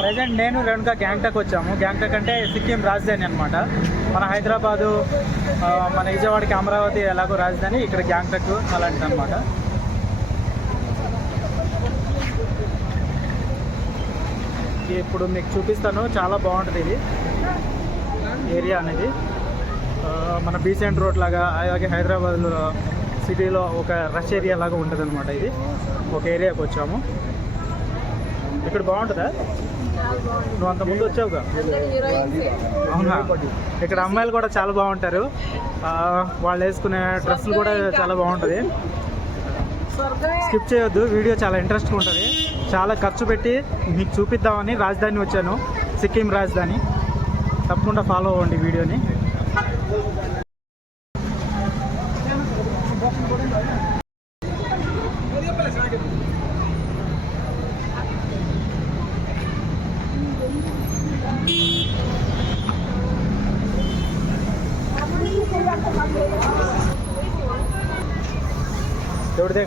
ప్రజెంట్ నేను రేణుకా గ్యాంగ్టాక్ వచ్చాము. గ్యాంగ్టాక్ అంటే సిక్కిం రాజధాని అనమాట. మన హైదరాబాదు, మన విజయవాడకి అమరావతి ఎలాగో రాజధాని, ఇక్కడ గ్యాంగ్టాక్ అలాంటిది అనమాట. ఇప్పుడు మీకు చూపిస్తాను, చాలా బాగుంటుంది ఇది ఏరియా అనేది. మన బీసెంట్ రోడ్ లాగా, అలాగే హైదరాబాద్లో సిటీలో ఒక రష్ ఏరియా లాగా ఉంటుంది అనమాట. ఇది ఒక ఏరియాకి వచ్చాము. ఇక్కడ బాగుంటుందా? నువ్వు అంత ముందు వచ్చావుగా. అవునా? ఇక్కడ అమ్మాయిలు కూడా చాలా బాగుంటారు. వాళ్ళు వేసుకునే డ్రెస్సులు కూడా చాలా బాగుంటుంది. స్కిప్ చేయొద్దు, వీడియో చాలా ఇంట్రెస్ట్గా ఉంటుంది. చాలా ఖర్చు పెట్టి మీకు చూపిద్దామని రాజధాని వచ్చాను, సిక్కిం రాజధాని. తప్పకుండా ఫాలో అవ్వండి వీడియోని. ఎవరిదే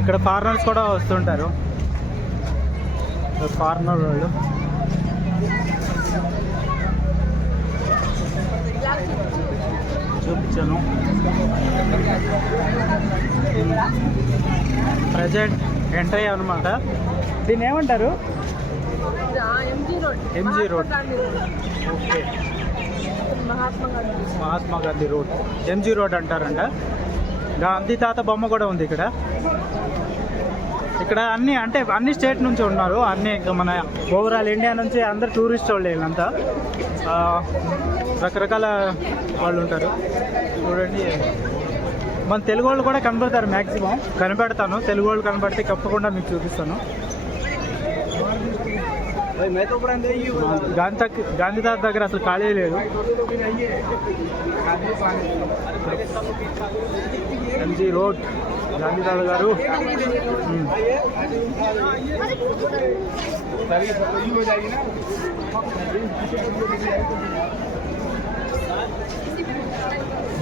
ఇక్కడ ఫారినర్స్ కూడా వస్తుంటారు. ఫారినర్ వాళ్ళు చూపించాను. ప్రజెంట్ ఎంటర్ అయ్యా అనమాట. దీన్ని ఏమంటారు? MG road. Okay, Mahatma Gandhi road, MG road అంటారంట. గాంధీ తాత బొమ్మ కూడా ఉంది ఇక్కడ. ఇక్కడ అన్ని స్టేట్ నుంచి ఉన్నారు. అన్ని మన ఓవరాల్ ఇండియా నుంచి అందరు టూరిస్ట్ వాళ్ళు, వీళ్ళంతా రకరకాల వాళ్ళు ఉంటారు. చూడండి, మన తెలుగు వాళ్ళు కూడా కనపడతారు. మ్యాక్సిమం కనపడతాను, తెలుగు వాళ్ళు కనపడితే తప్పకుండా మీకు చూపిస్తాను. గాంధీ తాత దగ్గర అసలు ఖాళీ లేదు. ఎంజీ రోడ్, గాంధీ తాత గారు.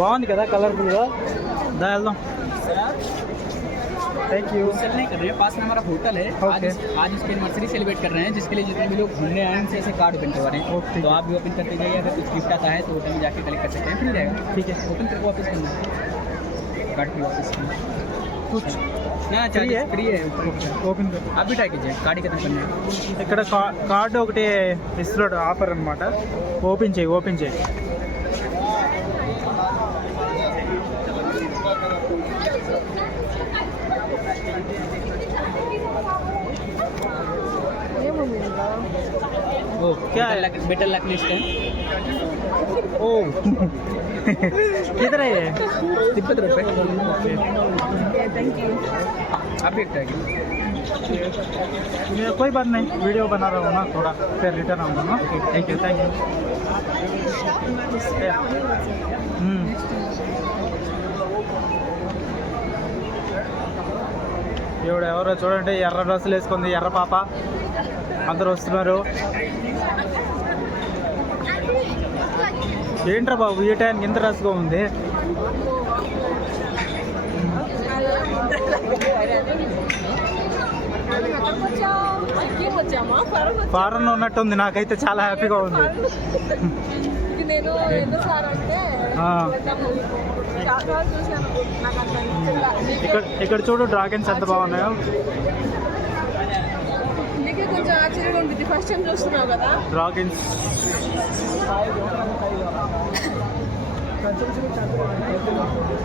బాగుంది కదా, కలర్ఫుల్గా. దా వెళ్దాం. Thank you. सेल नहीं कर रहे हैं, पास में हमारा होटल है। आज उसकी एनिवर्सरी सेलिब्रेट कर रहे हैं, जिसके लिए जितने भी लोग घूमने आए हैं ऐसे कार्ड ओपन करवा रहे हैं। तो आप भी ओपन करते जाइए, अगर कुछ गिफ्ट आता है तो होटल में जाके कलेक्ट कर सकते हैं, फ्री रहेगा। ठीक है, ओपन करके वापस करना है, कार्ड की वापस करना कुछ ना चाहिए, फ्री है। ఓపెన్ आप भी ट्राई कीजिए, कार्ड कितना करना है। ఇక్కడ కార్డు ఒకటి ఇస్తున్నాడు, ఆఫర్ అనమాట. ఓపెన్ చేయి. वो क्या बेटर लक लिस्ट है। ओ किधर है ये? 30 रुपये। Thank you. आप भी ट्राई कीजिए। कोई बात नहीं, वीडियो बना रहा हूँ ना, थोड़ा फिर रिटर्न आऊँगा ना. Thank you. ఎవరో చూడండి, ఎర్ర డ్రెస్సులు వేసుకుంది, ఎర్ర పాప. అందరూ వస్తున్నారు. ఏంట్రా బాబు ఈ టైంకి ఇంత రష్గా ఉంది? ఫారెన్ ఉన్నట్టుంది, నాకైతే చాలా హ్యాపీగా ఉంది. ఇక్కడ చూడు, డ్రాగన్స్ ఎంత బాగున్నాయో. కొంచెం ఆశ్చర్యంగా ఉంటుంది, ఫస్ట్ టైం చూస్తున్నావు కదా డ్రాగన్స్.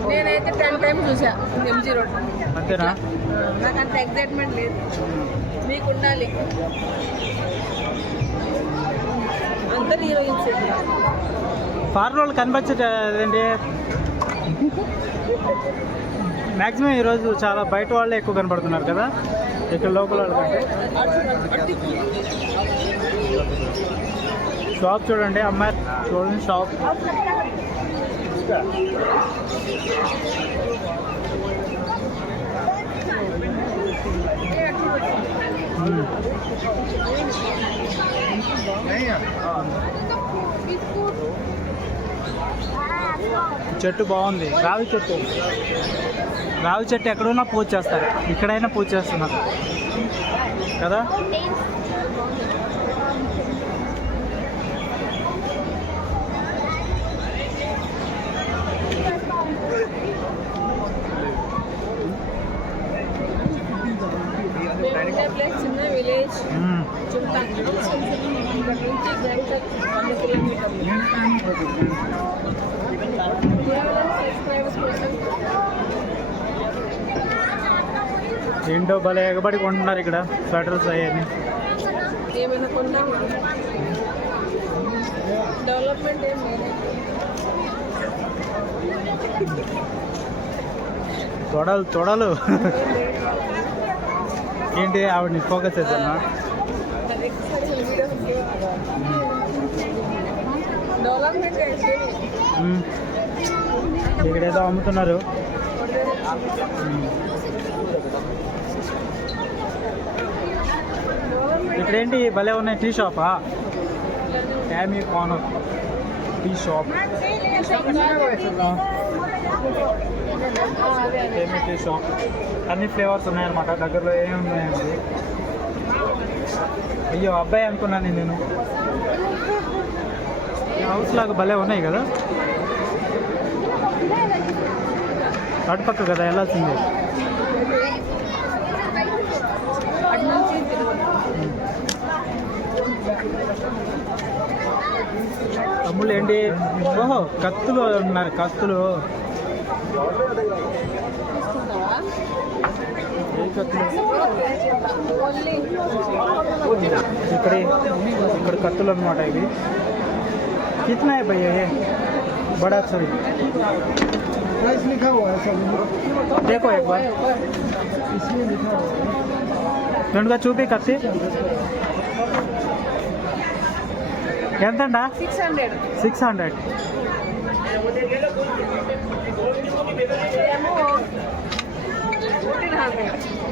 నేనైతే 10 టైమ్స్ చూసా ఎంజీ రోడ్. అంతేనా? నాకు అంత ఎగ్జైట్మెంట్ లేదు, మీకు ఉండాలి. అందరు హీరోయిన్స్. ఫారెన్ వాళ్ళు కనిపించండి. మ్యాక్సిమం ఈరోజు చాలా బయట వాళ్ళే ఎక్కువ కనబడుతున్నారు కదా ఇక్కడ లోకల్ వాళ్ళు కంటే. షాప్ చూడండి అమ్మాయి చూడండి షాప్. చెట్టు బాగుంది, రావి చెట్టు. రావి చెట్టు ఎక్కడున్నా పూజ చేస్తారు, ఇక్కడైనా పూజ చేస్తున్నారు కదా. చిన్న విలేజ్ ఏంటో భలే ఎగబడి కొంటున్నారు ఇక్కడ స్వెటర్స్ అయ్యాన్ని. ఏమైనా కొన్నా డెవలప్మెంట్ ఏం లేదు. తొడలు తొడలు ఏంటి ఆవిడని ఫోకస్ చేశాను. డెవలప్మెంట్ ఇక్కడ ఏదో అమ్ముతున్నారు. ఇక్కడేంటి భలే ఉన్నాయి, టీ షాపా? Tammy corner tea shop. Tammy tea shop అన్ని ఫ్లేవర్స్ ఉన్నాయన్నమాట. దగ్గరలో ఏమి ఉన్నాయండి. అయ్యో అబ్బాయి అనుకున్నాను నేను. హౌస్ లాగా భలే ఉన్నాయి కదా. అటుపక్క కదా వెళ్ళాల్సింది. తమ్ముళ్ళు ఏంటి? ఓహో కత్తులు ఉన్నారు, కత్తులు. ఏ కత్తులు? ఇక్కడ కత్తులు అనమాట ఇవి. कितना है भैया ये बड़ा सही? प्राइस लिखा हुआ है सब, देखो एक बार इसमें लिखा हुआ है. రెండుగా చూపి కత్తి. ఎంతండా? 600. 600. ఏమో 1400.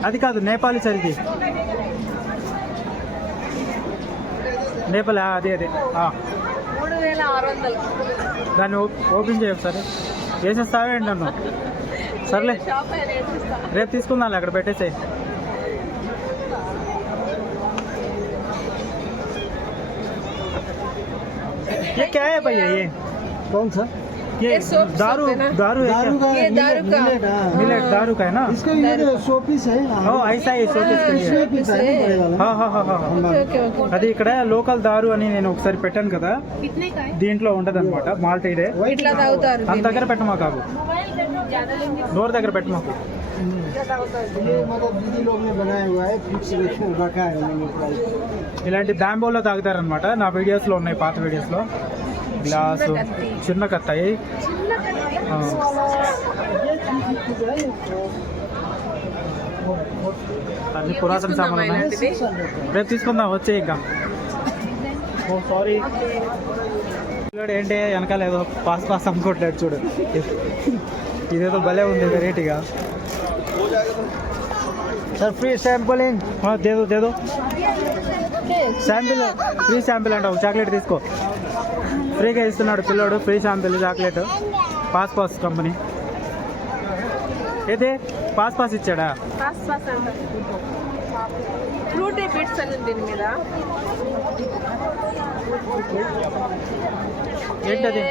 అది కాదు నేపాలీ సరిది. నేపాల్ అదే అదే. 3600. దాన్ని ఓపెన్ చేయవు సరే వేసేస్తావే అండి నన్ను. సర్లే షాప్ రేట్ ఇస్తా. రేపు తీసుకుందాం అక్కడ పెట్టేసాయి. ये क्या है भैया ये? कौन सा? ये ये सोप दारू है ना? दारू है दारू क्या? का ये दारू का। मिलेट, हाँ. मिलेट दारू का है ना? इसका ये शो पीस है. ओ ऐसा ही शोपीस के लिए. इसमें पीस है ना बड़े वाला. हाँ हाँ हाँ हाँ ఓకే ఓకే. అది ఇక్కడ లోకల్ దారు అని నేను ఒకసారి పెట్టాను కదా, దీంట్లో ఉండదు అనమాట. మాల్ట్ ఇదే. ఇట్లా తాగుతారు. అంత దగ్గర పెట్టమా కాదు, డోర్ దగ్గర పెట్టమాకు. ये मतलब दीदी लोग ने बनाया हुआ है, फिक्स रखा है उन्होंने प्राइस. ఇలాంటి బ్యాంబోలో తాగుతారనమాట. నా వీడియోస్లో ఉన్నాయి, పాత వీడియోస్లో. గ్లాసు చిన్న కత్తాయి. అన్ని పురాతన సామాన్లు ఉన్నాయి. రేపు తీసుకుందాం వచ్చే ఇంకా. ఓ సారీ. ఏంటి వెనకాల ఏదో పాస్ పాస్ అమ్ముకోవట్లేదు చూడు. ఇదేదో భలే ఉంది వెరైటీగా. Sir free sampling. దేదో దేదో శాంపిల్, ఫ్రీ శాంపిల్ అంట. ఒక చాక్లెట్ తీసుకో, ఫ్రీగా ఇస్తున్నాడు పిల్లోడు. Free sample chocolate. Pass pass company ఏదే పాస్ పాస్ ఇచ్చాడా? పాస్ పాస్ అంటారు. ఫ్రూటీ బిట్స్ అని దీని మీద. ఏంటది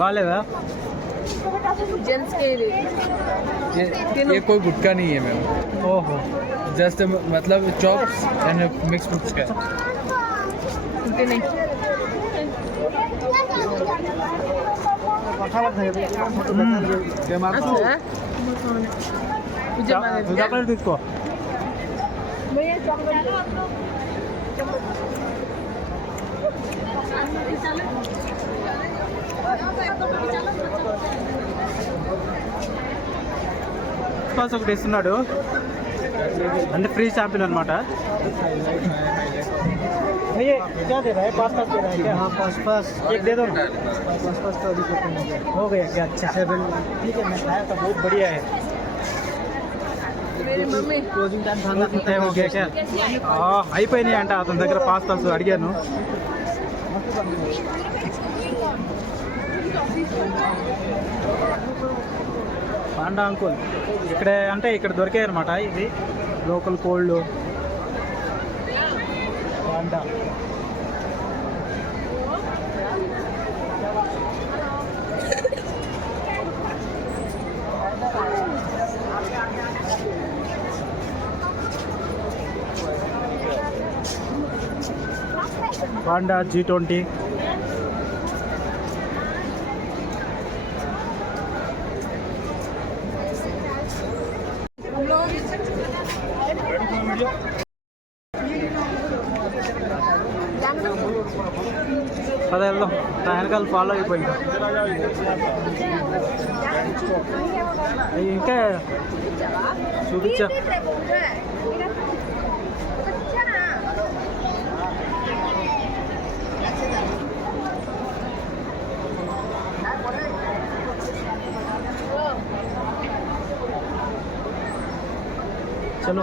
బాగాలేదా? जेंट्स के लिए ये कोई गुटखा नहीं है मैम, ఓహో जस्ट मतलब चॉप्स एंड मिक्स फ्रूट्स का. नहीं अच्छा मुझे చాక్లెట్ తీసుకో. भैया चॉकलेट పాస్ ఒకటి ఇస్తున్నాడు, అంటే ఫ్రీ శాంపిల్ అనమాట. क्या दे रहा है? पास पास दे रहा है क्या? हाँ पास पास एक दे दो ना. पास पास तो अभी खत्म हो गया हो गया क्या? अच्छा ठीक है, मैं खाया था, बहुत बढ़िया है. मेरी मम्मी क्लोजिंग टाइम खाना हो गया क्या? అయిపోయినాయి అంట అతని దగ్గర పాస్తాస్ అడిగాను. పాండా అంకుల్ ఇక్కడ అంటే ఇక్కడ దొరికాయి అనమాట, ఇది local cold panda. Panda G20. పద వెళ్దాం, నా వెనకాల ఫాలో అయిపోయింది. ఇంకా చూపించా. चलो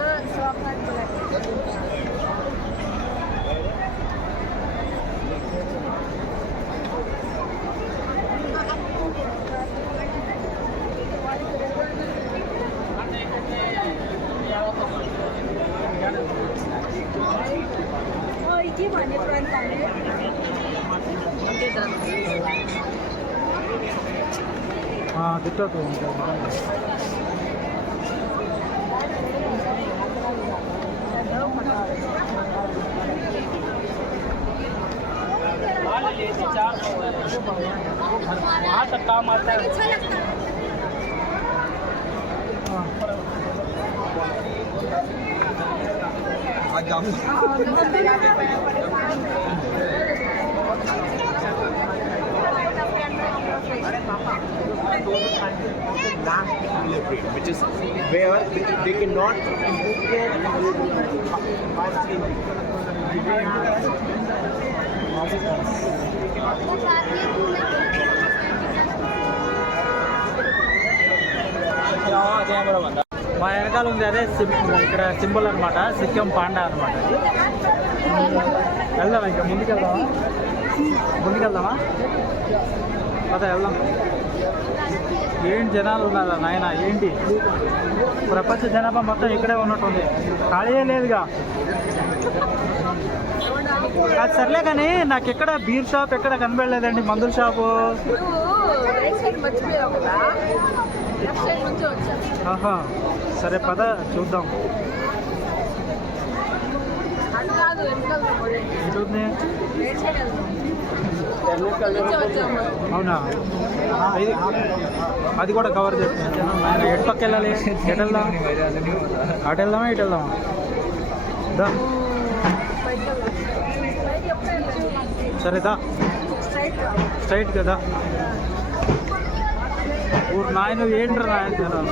हाँ दिक्कत हो काम आता है. Which is where they cannot మా వెనకాల ఉంది అదే ఇక్కడ సింబల్ అనమాట, సిక్కిం పాండా అనమాట. వెళ్దామా ఇంకా ముందుకెళ్దామా అదే వెళ్దాం. ఏంటి జనాలు ఉన్నారా నాయన, ఏంటి ప్రపంచ జనాభా మొత్తం ఇక్కడే ఉన్నట్టుంది, ఖాళీయే లేదుగా. అది సర్లే కానీ నాకు ఎక్కడ బీర్ షాప్ ఎక్కడ కనబడలేదండి, మందుల షాపు. ఆహా సరే పద చూద్దాం. ఏంటుంది? అవునా, అది కూడా కవర్ చేస్తున్నాను. ఆయన ఎటు పక్క వెళ్ళాలి, ఎటు వెళ్దాం, అటు వెళ్దామా ఇటు వెళ్దామా? దా సరేదా, స్ట్రైట్ కదా. ఊరు నాయన ఏంట్రా నాయన జనాలు.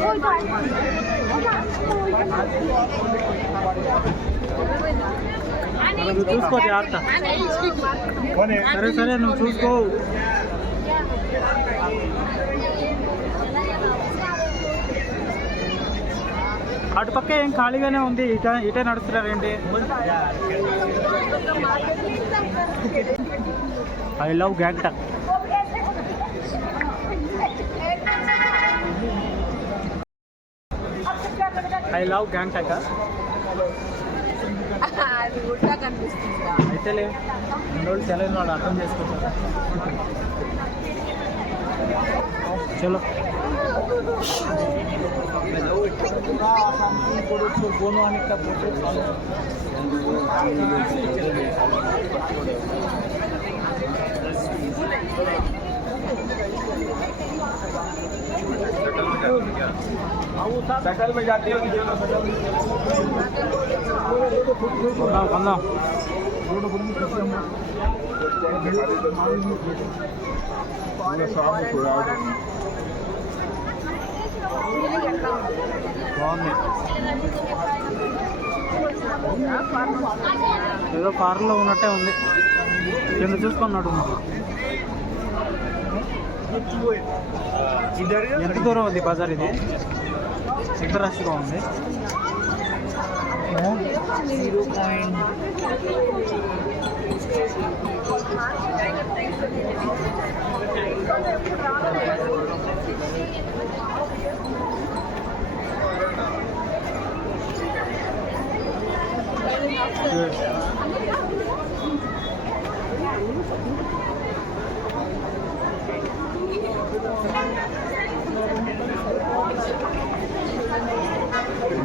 నువ్వు చూసుకో జాగ్రత్త. సరే సరే నువ్వు చూసుకో. అటుపక్క ఏం ఖాళీగానే ఉంది, ఇటే నడుస్తున్నారేంటి? I love Gangtok. I love Gangtok. అయితేలే రెండు సెలవు వాళ్ళు అర్థం చేసుకుంటారు. చలో सकल में जाती होगी ఫీలింగ్ ఎట్లా ఉంది? బాగుంది. ఏదో పార్లో ఉన్నట్టే ఉంది. కింద చూసుకున్నాడు. ఎంత దూరం ఉంది బజార్ ఇది? ఎంత రష్గా ఉంది.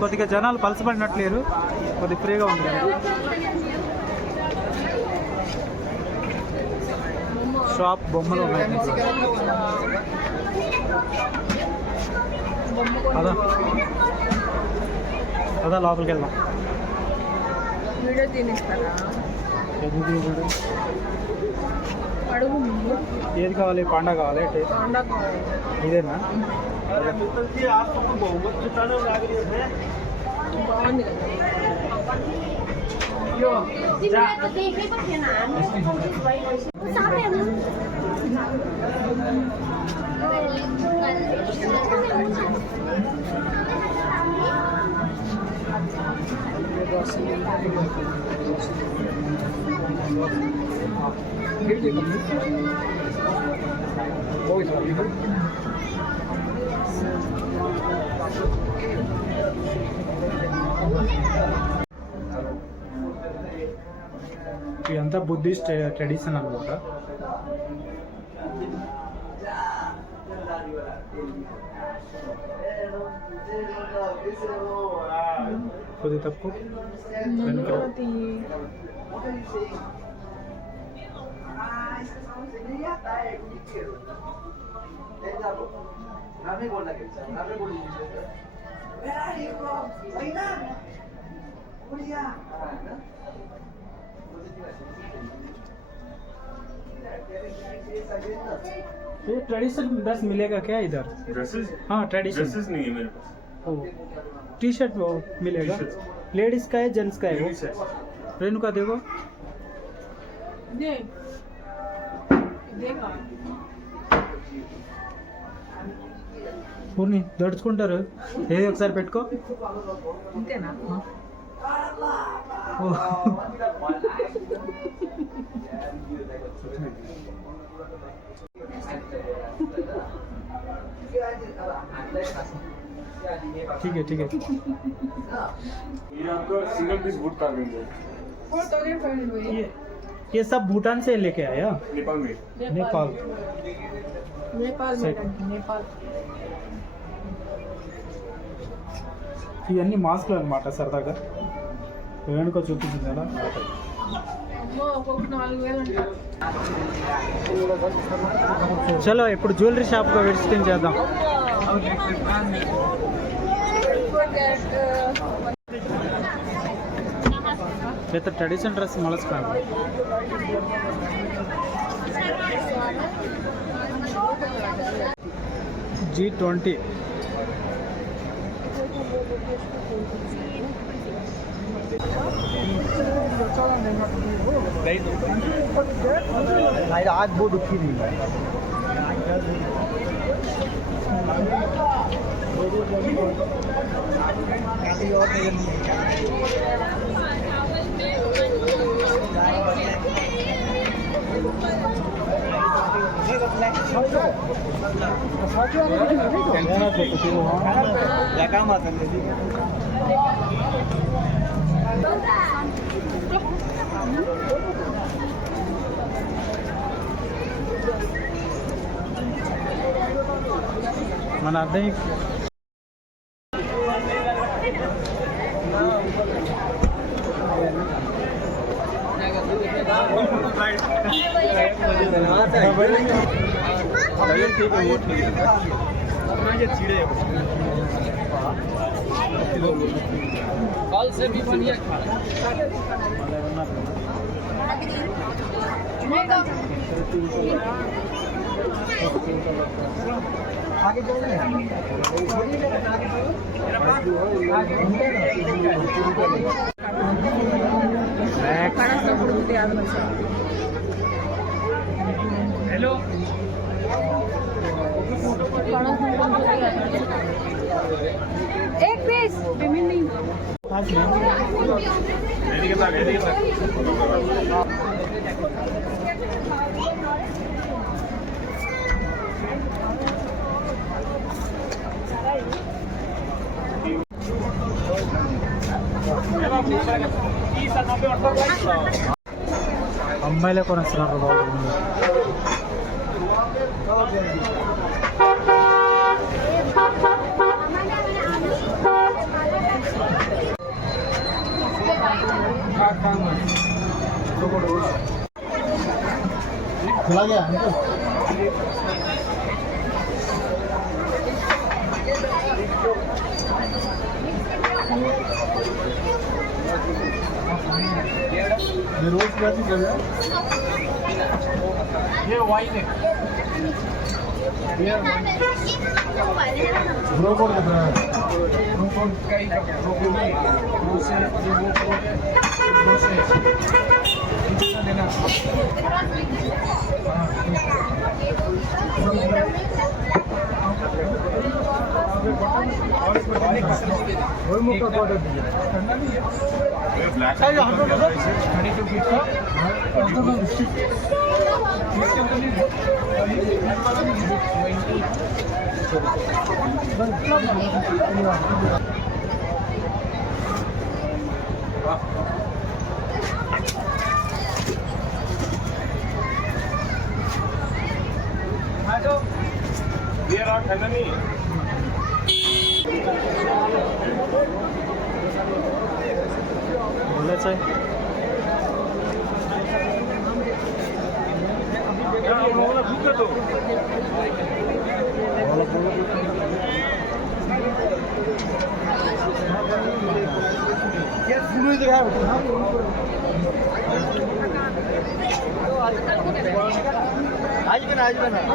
కొద్దిగా జనాలు పలసపడినట్లేరు, కొద్దిగా ఫ్రీగా ఉంది. షాప్ బొమ్మలు ఉన్నాయి. అదా అదా లోపలికి వెళ్దాం. వీడియో తీనిస్తారా? అడుగు ముందు. ఏది కావాలి? పాండా కావాలి? పాండా కావాలి. ఇదేనా? బాగుంది ఇదంతా బుద్ధిస్ట్ ట్రెడిషన్ అనమాట. కొద్ది తప్పు ये ट्रेडिशनल ड्रेस मिलेगा क्या इधर? ड्रेसेस? हाँ ट्रेडिशनल ड्रेसेस नहीं है मेरे पास। टी शर्ट वो मिलेगा. लेडीज का है जेंट्स का है वो? लेडीज है। रेणुका देखो. ఇదే ఇదే కావాలి. పూర్ణి దడుచుకుంటారు. ఏది ఒకసారి పెట్టుకో. ఇంతేనా? ఓ. ठीक है ठीक है. ये आपका सिंगल पीस वुड कार्विंग है, 4500 ये सब भूटान से लेके आया? नेपाल में। नेपाल. నేపాల్ మేడం నేపాల్. ఇవన్నీ మాస్క్లు అనమాట. సరదాగా వేణుకో చూపించింది కదా. అమ్మో ఒక్కొక్క 4000 అంటారు. చలో ఇప్పుడు జ్యువెలరీ షాప్గా విజిటింగ్ చేద్దాం. అయితే ట్రెడిషనల్ డ్రెస్ మొలస్కాను G20. आज बहुत दुखी नहीं మన అర్థం कॉल से भी बढ़िया आगे चलिए हेलो एक पीस पेमेंट नहीं అమ్మాయిలే కొనేస్తున్నారు బాబు. चला गया अंकल ये रोज कैसे कर रहा है ये वाइन है ब्रो कोड कर रहा है और मुका ऑर्डर दीजिए साइज 100 Here are Hanani. बोलायचं आहे आज बना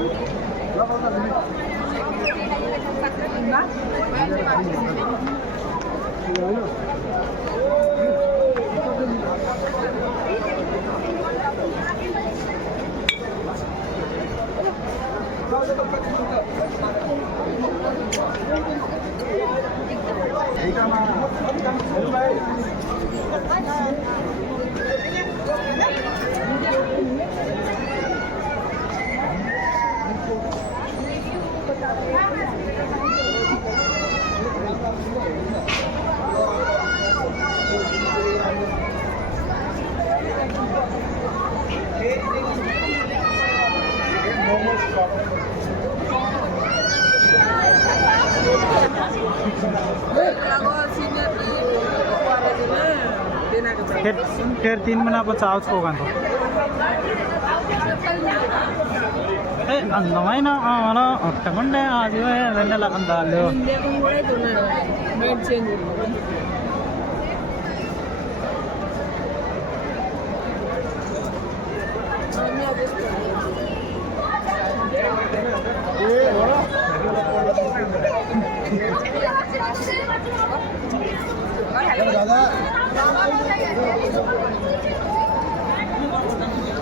फिर 3 महिना आपण चावच పోగాను అందమైన మనం ఒక్కమండే అది వెన్నెల అందాలు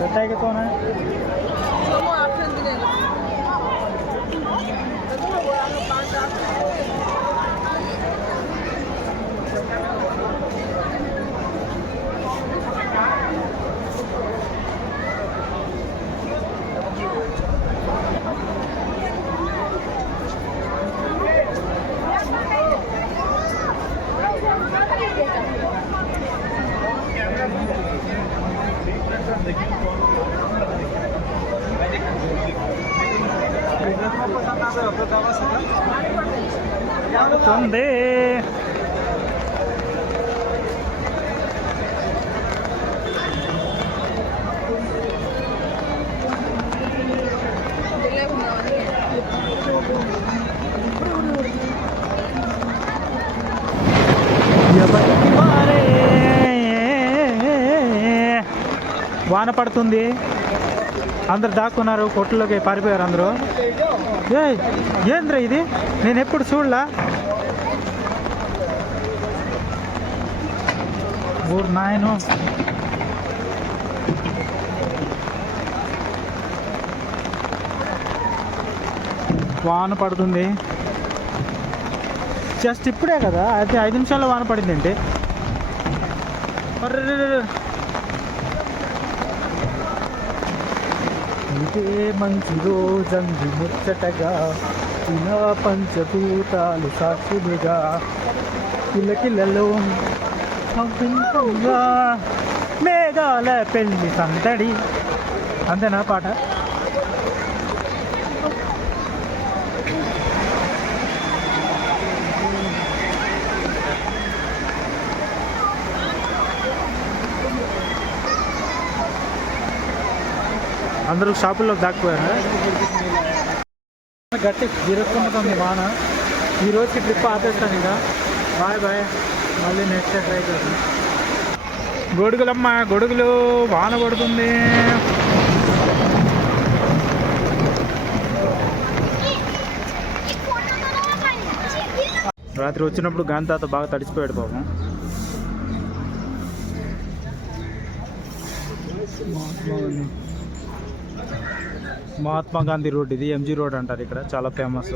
बताएगा कौन है తుందే వాన పడుతుంది అందరు దాక్కున్నారు, కొట్టులోకి పారిపోయారు అందరూ. ఏంద్రా ఇది, నేను ఎప్పుడు చూడలా. ఊరు నాయను, వాన పడుతుంది. జస్ట్ ఇప్పుడే కదా, అయితే 5 నిమిషాల్లో వాన పడింది ఏంటి. ఇదే మంచి రోజంది ముచ్చటగా, చిన్న పంచభూతాలు సాక్షులుగా, కిలకిలలో వింతగా మేఘాల పెళ్లి సందడి. అంతేనా పాట? అందరూ షాపుల్లో దాక్కుపోయారు. గట్టి గిరుక్కుంటుంది వాన. ఈరోజుకి ట్రిప్ ఆపేస్తాను ఇక. బాయ్ బాయ్, మళ్ళీ నెక్స్ట్ ట్రై చేస్తాను. గొడుగులమ్మ గొడుగులు, వాన పడుతుంది. రాత్రి వచ్చినప్పుడు గాంతాత బాగా తడిచిపోయాడు పాపం. మహాత్మా గాంధీ రోడ్ ఇది, ఎంజీ రోడ్ అంటారు ఇక్కడ, చాలా ఫేమస్.